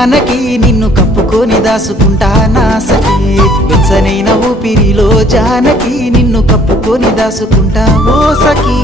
జానకి నిన్ను కప్పుకొని దాసుకుంటా నా సఖీ వెచ్చనైన ఊపిరిలో జానకి నిన్ను కప్పుకొని దాసుకుంటా ఓ సఖీ